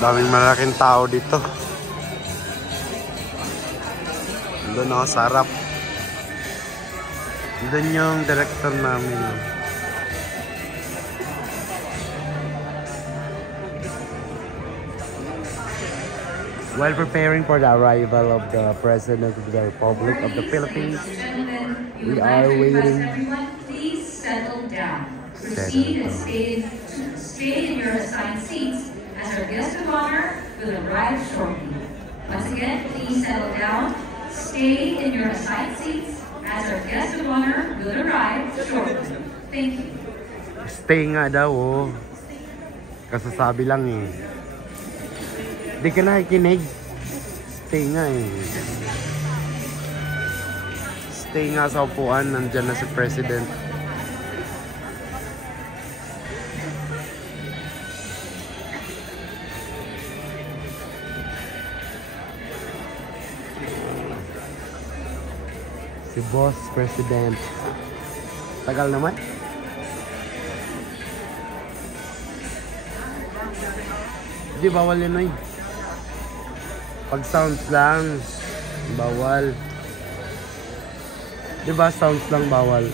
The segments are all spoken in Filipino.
Daming malaking tao dito. Doon ako sa harap. Doon yung director namin. While preparing for the arrival of the President of the Republic of the Philippines, we are waiting. Please settle down. Proceed and stay in your assigned seats as our guest of honor will arrive shortly. Once again, please settle down. Stay in your assigned seats as our guest of honor will arrive shortly. Thank you. Stay nga daw, oh. Kasasabi lang eh. Di ka nakikinig. Stay nga eh. Stay nga sa upuan. Nandyan na si President. Si Boss President. Tagal naman. Di bawal yun eh. Pag sounds lang, bawal. Di ba sounds lang bawal?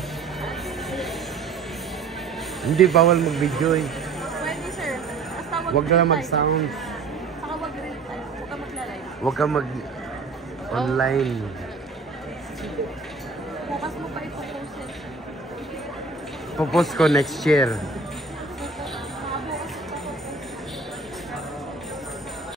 Hindi bawal mag-video eh. Pwede sir. Basta Huwag ka lang mag-sound. Saka mag-real time. Huwag ka mag-live. Huwag ka mag-online. Bukas mo pa ipopost yan. Popost ko next year.